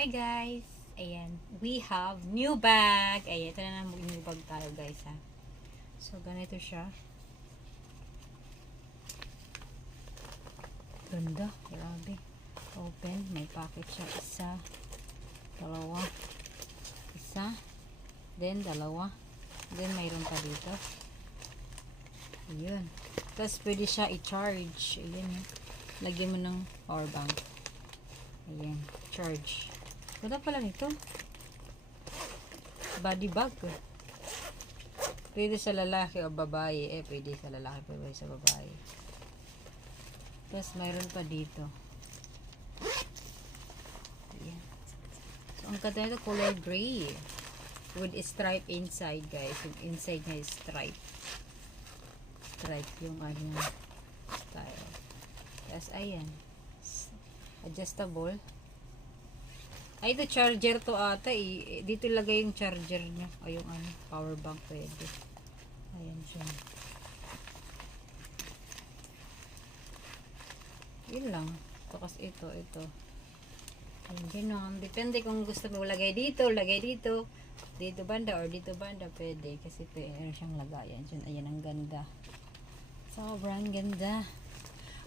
Hi guys! Ayan, we have new bag. Ayan, ito na naman new bag tayo guys ha. So, ganito siya. Ganda, grabe. Open, may packet siya. Isa, dalawa, isa, then dalawa, then mayroon pa dito. Ayan. Tapos pwede siya i-charge. Ayan, lagyan mo ng power bank. Ayan, charge. Ganda pala nito. Body bag. Pwede sa lalaki o babae. Pwede sa lalaki, pwede sa babae. Tapos mayroon pa dito. Ayan. So, ang ganda nito color gray. With stripe inside, guys. Yung inside niya is stripe. Stripe yung ano style. Tapos ayan. Adjustable. Ay, ito charger to ata eh. Dito lagay yung charger niya. Ay, yung ano, power bank pwede. Ayan siya. Yun lang. Tapos ito. Ayan, gano'n. Depende kung gusto mo lagay dito. Dito banda or dito banda. Pwede. Kasi pwede siyang lagayan. Ayan, ang ganda. Sobrang ganda.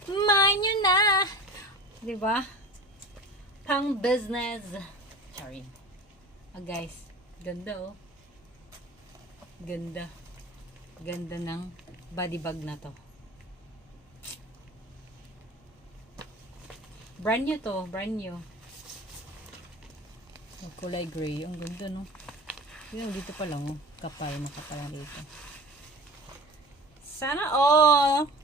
Mine yun na! Diba? Pang business. Sorry. Guys, ganda oh. Ganda. Ganda ng body bag na to. Brand new to, brand new. Kulay gray, ang ganda no. Yung dito pa lang oh, kapal na kapal dito. Sana all.